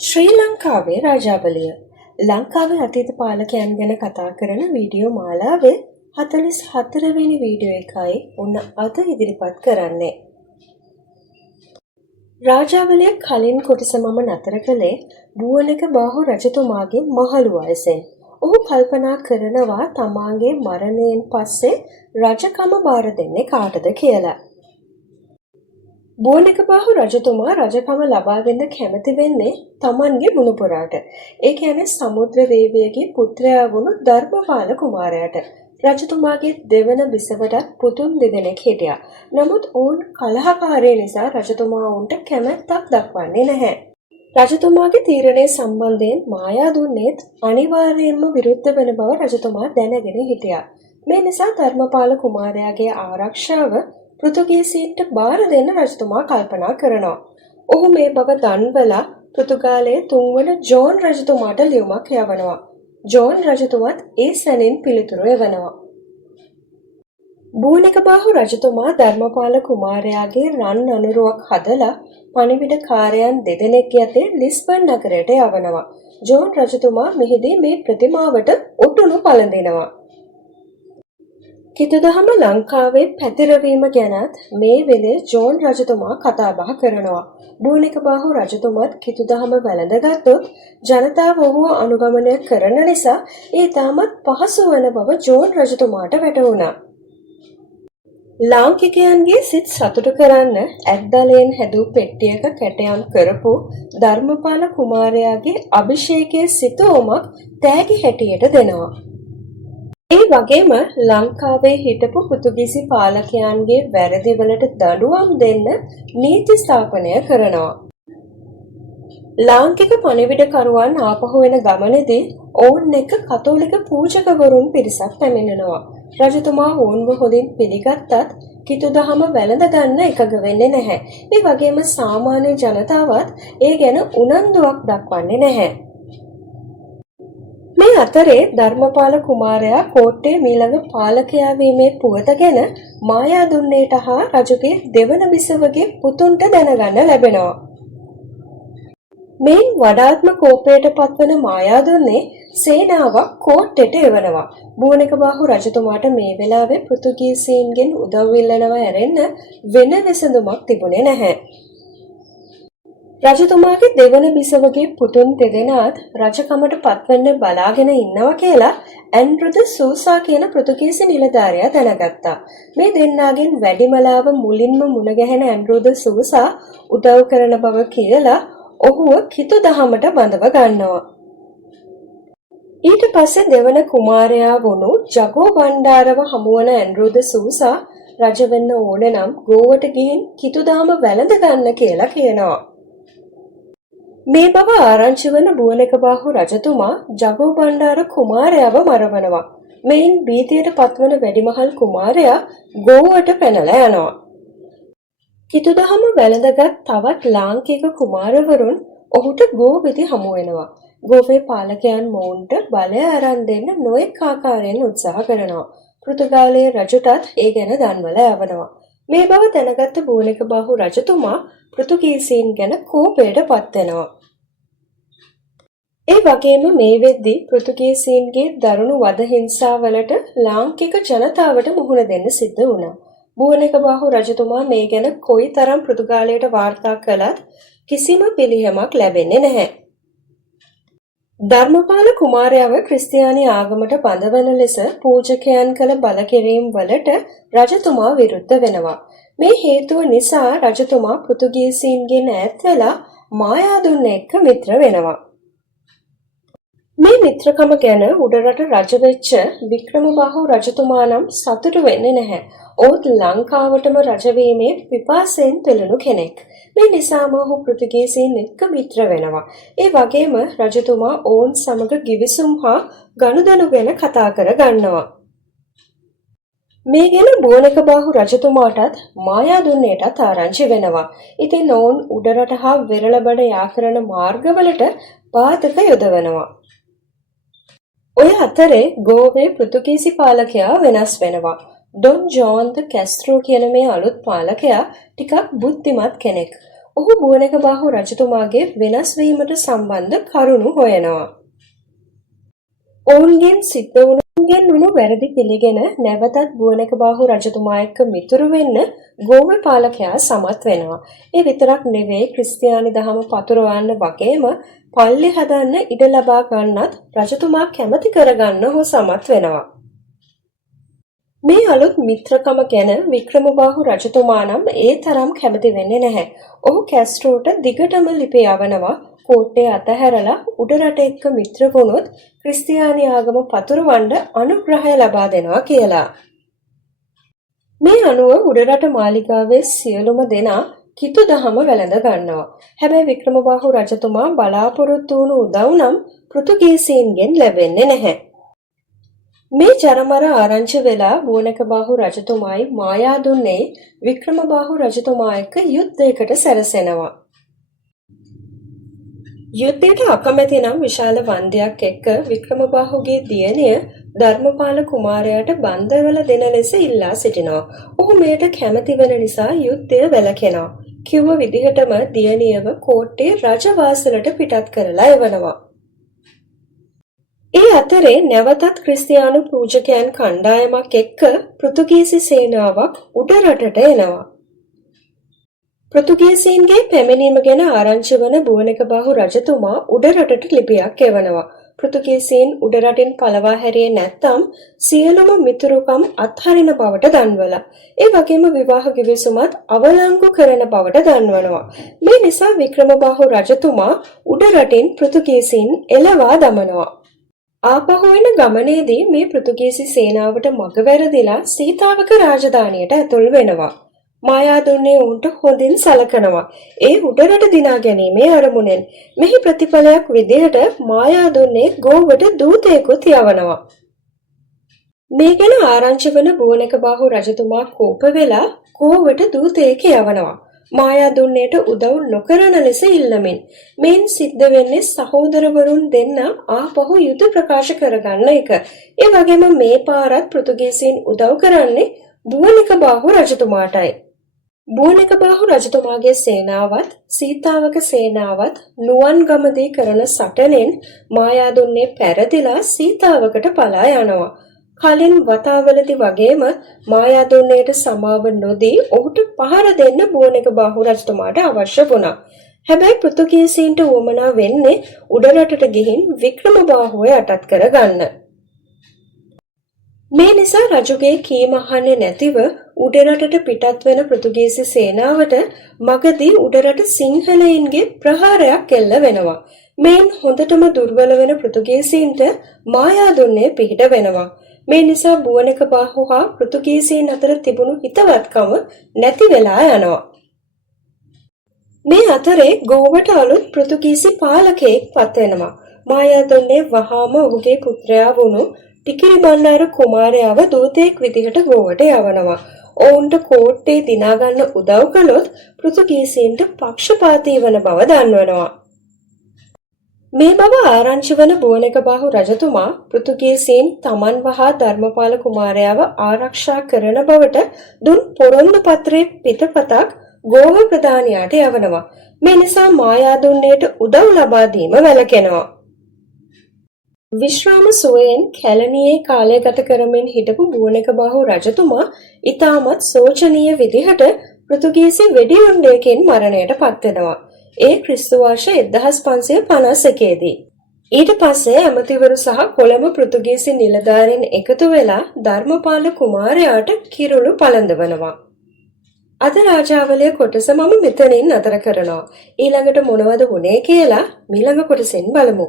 ශ්‍රී ලංකාවේ රාජාවලිය ලංකාවේ අතීත පාලකයන් ගැන කතා කරන වීඩියෝ මාලාවේ 44 වෙනි වීඩියෝ එකයි ඔන්න අද ඉදිරිපත් කරන්නේ. රාජාවලිය කලින් කොටස මම නතර කළේ බුවනක බාහු රජතුමාගේ මහලු වයසෙන්. ඔහු කල්පනා කරනවා තමාගේ මරණයෙන් පස්සේ රජකම බාර දෙන්නේ කාටද කියලා. බුවනකබාහු රජතුමා රජකම ලබා දෙන්න කැමති වෙන්නේ තමන්ගේ මුණුපුරාට. ඒ කියන්නේ සමුද්‍ර දේවියගේ පුත්‍රයා වුණු ධර්මපාල කුමාරයාට. රජතුමාගේ දෙවන බිසවටත් පුතුන් දෙදෙනෙක් හිටියා. නමුත් ඔවුන් කලහකාරී නිසා රජතුමා ඔවුන්ට කැමැත්තක් දක්වන්නේ නැහැ. රජතුමාගේ තීරණය සම්බන්ධයෙන් මායා දුන්නේත් අනිවාර්යයෙන්ම විරුද්ධ වෙන බව රජතුමා දැනගෙන හිටියා. මේ නිසා ධර්මපාල කුමාරයාගේ ආරක්ෂාව පෘතුගීසීන්ට බාර දෙන්න රජතුමා කල්පනා කරනවා. ඔහු මේ බව දන්වලා පෘතුගාලයේ තුන්වන ජෝන් රජතුමාට ලියුමක් යවනවා. ජෝන් රජතුමාත් ඒ සැනින් පිළිතුරු එවනවා. බුවනකබාහු රජතුමා ධර්මපාල කුමාරයාගේ රන් අනුරුවක් හදලා පණිවිඩකාරයන් දෙදෙනෙක් යටතේ ලිස්බන් නගරයට යවනවා. ජෝන් රජතුමා මෙහිදී මේ ප්‍රතිමාවට ඔටුනු පළඳිනවා. කිතුදහම ලංකාවේ පැතිරවීම ගැනත් මේ වෙලේ ජෝන් රජතුමා කතා බහ කරනවා. බුවනකබාහු රජතුමාත් කිතුදහම වැළඳගත්තොත් ජනතාව ඔහුව අනුගමනය කරන නිසා ඒ තාමත් පහසු වන බව ජෝන් රජතුමාට වැටහුණා. ලාංකිකයන්ගේ සිත් සතුටු කරන්න ඇත්දලයෙන් හැදූ පෙට්ටියක කැටයම් කරපු ධර්මපාල කුමාරයාගේ අභිෂේකයේ සිතුවමක් තෑගි හැටියට දෙනවා. ඒ වගේම ලංකාවේ හිටපු පෘතුගීසි පාලකයන්ගේ වැරදිවලට දඬුවම් දෙන්න නීති ස්ථාපනය කරනවා. ලාංකික පණිවිඩකරුවන් ආපහු එන ගමනේදී ඔවුන් එක්ක කතෝලික පූජකවරුන් පිරිසක් පැමිණෙනවා. රජතුමා ඔවුන්ව හොඳින් පිළිගත්තත් කිතුදහම වැළඳ ගන්න එකඟ වෙන්නේ නැහැ. ඒ වගේම සාමාන්‍ය ජනතාවත් ඒ ගැන උනන්දුවක් දක්වන්නේ නැහැ. මේ අතරේ ධර්මපාල කුමාරයා කෝට්ටේ මීළඟ පාලකයා වීමේ පුවත ගැන මායාදුන්නේට හා රජුගේ දෙවන බිසවගේ පුතුන්ට දැනගන්න ලැබෙනවා. මේ වඩාත්ම කෝපයට පත්වන මායාදුන්නේ සේනාවක් කෝට්ටෙට එවනවා. බුවනකබාහු රජතුමාට මේ වෙලාවේ පෘතුගීසීන්ගෙන් උදව් ඉල්ලනවා ඇරෙන්න වෙන විසඳුමක් තිබුණේ නැහැ. රජතුමාගේ දෙවන බිසවගේ පුතුන් දෙදෙනාත් රජකමට පත්වෙන්න බලාගෙන ඉන්නවා කියලා ඇන්ඩ්‍රුද සූසා කියන පෘතුගීසි නිලධාරියා දැනගත්තා. මේ දෙන්නාගෙන් වැඩිමලාව මුලින්ම මුණ ගැහෙන ඇන්ඩ්‍රුද සූසා උදව් කරන බව කියලා ඔහුව කිතුදහමට බඳව ගන්නවා. ඊට පස්සේ දෙවන කුමාරයා වුණු ජගෝ බණ්ඩාරව හමුවන ඇන්ඩ්‍රුද සූසා රජ වෙන්න ඕන නම් ගෝවට ගිහින් කිතුදහම වැළඳ ගන්න කියලා කියනවා. මේ බව ආරංචි වන බුවනකබාහු රජතුමා ජගෝ බණ්ඩාර කුමාරයාව මරවනවා. මෙයින් භීතියට පත්වන වැඩිමහල් කුමාරයා ගෝවට පැනලා යනවා. කිතුදහම වැළඳගත් තවත් ලාංකික කුමාරවරුන් ඔහුට ගෝවෙදි හමු වෙනවා. ගෝවේ පාලකයන් මොවුන්ට බලය අරන් දෙන්න නොඑක ආකාරයෙන් උත්සාහ කරනවා. පෘතුගාලයේ රජුටත් ඒ ගැන දන්වලා යවනවා. මේ බව දැනගත්ත බුවනකබාහු රජතුමා පෘතුගීසීන් ගැන කෝපයට පත් වෙනවා. ඒ වගේම මේ වෙද්දී පෘතුගීසීන්ගේ දරුණු වද හිංසාවලට ලාංකික ජනතාවට මුහුණ දෙන්න සිද්ධ වුණා. බුවනකබාහු රජතුමා මේ ගැන කොයිතරම් පෘතුගාලයට වාර්තා කළත් කිසිම පිළියමක් ලැබෙන්නේ නැහැ. ධර්මපාල කුමාරයාව ක්‍රිස්තියානි ආගමට බඳවන ලෙස පූජකයන් කළ බලකිරීම් වලට රජතුමා විරුද්ධ වෙනවා. මේ හේතුව නිසා රජතුමා පෘතුගීසීන්ගෙන් ඈත් වෙලා මායාදුන්න එක්ක මිත්‍ර වෙනවා. මේ මිත්‍රකම ගැන උඩරට රජ වෙච්ච වික්‍රමබාහු රජතුමා නම් සතුටු වෙන්නේ නැහැ. ඔහුත් ලංකාවටම රජ වීමේ පිපාසයෙන් පෙළුණු කෙනෙක්. මේ නිසාම ඔහු පෘතුගීසීන් එක්ක මිත්‍ර වෙනවා. ඒ වගේම රජතුමා ඔවුන් සමග ගිවිසුම් හා ගනුදෙනු ගැන කතා කර ගන්නවා. මේ ගැන බුවනකබාහු රජතුමාටත් මායාදුන්නේටත් ආරංචි වෙනවා. ඉතින් ඔවුන් උඩරට හා වෙරළබඩ යා කරන මාර්ගවලට බාධක යොදවනවා. ඔය අතරේ ගෝවේ පෘතුගීසි පාලකයා වෙනස් වෙනවා. ඩොන් ජෝන් ද කැස්ට්‍රෝ කියන මේ අලුත් පාලකයා ටිකක් බුද්ධිමත් කෙනෙක්. ඔහු බුවනකබාහු රජතුමාගේ වෙනස් වීමට සම්බන්ධ කරුණු හොයනවා. ඔවුන්ගෙන් සිද්ධ වුණු වැරදි පිළිගෙන නැවතත් බුවනකබාහු රජතුමා එක්ක මිතුරු වෙන්න ගෝව පාලකයා සමත් වෙනවා. ඒ විතරක් නෙවෙයි ක්‍රිස්තියානි දහම පතුරවන්න වගේම පල්ලි හදන්න ඉඩ ලබා ගන්නත් රජතුමා කැමති කරගන්න ඔහු සමත් වෙනවා. මේ අලුත් මිත්‍රකම ගැන වික්‍රමබාහු රජතුමා නම් ඒ තරම් කැමති වෙන්නේ නැහැ. ඔහු කැස්ට්‍රෝට දිගටම ලිපි යවනවා කෝට්ටේ අතහැරලා උඩරට එක්ක මිත්‍ර වුණොත් ක්‍රිස්තියානි ආගම පතුරවන්න අනුග්‍රහය ලබා දෙනවා කියලා. මේ අනුව උඩරට මාලිගාවේ සියලුම දෙනා කිතු දහම වැළඳ ගන්නවා. හැබැයි වික්‍රමබාහු රජතුමා බලාපොරොත්තු වුණු උදව් නම් පෘතුගීසීන්ගෙන් ලැබෙන්නේ නැහැ. මේ ජරමර ආරංචි වෙලා බුවනකබාහු රජතුමායි මායාදුන්නේ වික්‍රමබාහු රජතුමා එක්ක යුද්ධයකට සැරසෙනවා. යුද්ධයට අකමැති නම් විශාල වන්දයක් එක්ක වික්‍රමබාහුගේ දියණිය ධර්මපාල කුමාරයාට බන්ධවල දෙන ලෙස ඉල්ලා සිටිනවා. ඔහු මෙයට කැමති වෙන නිසා යුද්ධය වැළකෙනවා. කිව්ව විදිහටම දියණියව කෝට්ටේ රජවාසලට පිටත් කරලා එවනවා. ඒ අතරේ නැවතත් ක්‍රිස්තියානු පූජකයන් කණ්ඩායමක් එක්ක පෘතුගීසි සේනාවක් උඩරටට එනවා. පෘතුගීසීන්ගේ පැමිණීම ගැන ආරංචි වන බුවනකබාහු රජතුමා උඩරටට ලිපියක් එවනවා. පෘතුගීසීන් උඩරටින් පළවා හැරියේ නැත්නම් සියලුම මිතුරුකම් අත්හරින බවට දන්වලා. ඒ වගේම විවාහ කිවිසුමත් අවලංගු කරන බවට දන්වනවා. මේ නිසා වික්‍රමබාහු රජතුමා උඩරටින් පෘතුගීසීන් එළවා දමනවා. ආපහු එන ගමනේදී මේ පෘතුගීසි සේනාවට මග වැරදිලා සීතාවක රාජධානියට ඇතුල් වෙනවා. මායාදුන්නේ උන්ට හොඳින් සලකනවා. ඒ උඩරට දිනා ගැනීමේ අරමුණෙන් මෙහි ප්‍රතිඵලයක් විදිහට මායාදුන්නේ ගෝවට දූතයෙකුත් යවනවා. මේ ගැන ආරංචි වන බුවනකබාහු රජතුමා කෝප වෙලා ගෝවට දූතයෙක් යවනවා. මායාදුන්නේට උදව් නොකරන ලෙස ඉල්ලමින්. මේන් සිද්ධ වෙන්නේ සහෝදරවරුන් දෙන්න ආපහු යුද ප්‍රකාශ කරගන්න එක. ඒ වගේම මේ පාරත් පෘතුගීසීන් උදව් කරන්නේ බුවනකබාහු රජතුමාටයි. බුවනකබාහු රජතුමාගේ සේනාවත් සීතාවක සේනාවත් නුවන්ගමදී කරන සටනෙන් මායාදුන්නේ පැරදිලා සීතාවකට පලා යනවා. කලින් වතාවලදී වගේම මායාදුන්නේට සමාව නොදී ඔහුට පහර දෙන්න බුවනකබාහු රජතුමාට අවශ්‍ය වුණා. හැබැයි පෘතුගීසීන්ට උවමනා වෙන්නේ උඩරටට ගිහින් වික්‍රමබාහුව යටත් කරගන්න. මේ නිසා රජුගේ කීම අහන්නේ නැතිව උඩරටට පිටත් වෙන පෘතුගීසි සේනාවට මගදී උඩරට සිංහලයින්ගේ ප්‍රහාරයක් එල්ල වෙනවා. මේන් හොඳටම දුර්වල වෙන පෘතුගීසීන්ට මායාදුන්නේ පිහිට වෙනවා. මේ නිසා බුවනකබාහු හා පෘතුගීසීන් අතර තිබුණු හිතවත්කම නැති වෙලා යනවා. මේ අතරේ ගෝවට අලුත් පෘතුගීසි පාලකයෙක් පත් වෙනවා. මායාදුන්නේ වහාම ඔහුගේ පුත්‍රයා වුණු ටිකිරි බණ්ඩාර කුමාරයාව දූතයෙක් විදිහට ගෝවට යවනවා. ඔවුන්ට කෝට්ටේ දිනාගන්න උදව් කළොත් පෘතුගීසීන්ට පක්ෂපාතී වන බව දන්වනවා. මේ බව ආරංචි වන බුවනකබාහු රජතුමා පෘතුගීසීන් තමන් වහා ධර්මපාල කුමාරයාව ආරක්ෂා කරන බවට දුන් පොරොන්දු පත්‍රයේ පිටපතක් ගෝව ප්‍රධානියාට යවනවා. මේ නිසා මායාදුන්නේට උදව් ලබා දීම වැළකෙනවා. විශ්‍රාම සුවයෙන් කැලණියේ කාලය ගත කරමින් හිටපු බුවනකබාහු රජතුමා ඉතාමත් සෝචනීය විදිහට පෘතුගීසි වෙඩිඋණ්ඩයකින් මරණයට පත් වෙනවා. ඒ ක්‍රිස්තු වර්ෂ 1551 දී. ඊට පස්සේ ඇමතිවරු සහ කොළඹ පෘතුගීසි නිලධාරීන් එකතු වෙලා ධර්මපාල කුමාරයාට කිරුළු පළඳවනවා. අද රාජාවලිය කොටස මම මෙතනින් නතර කරනවා. ඊළඟට මොනවද වුනේ කියලා ඊළඟ කොටසෙන් බලමු.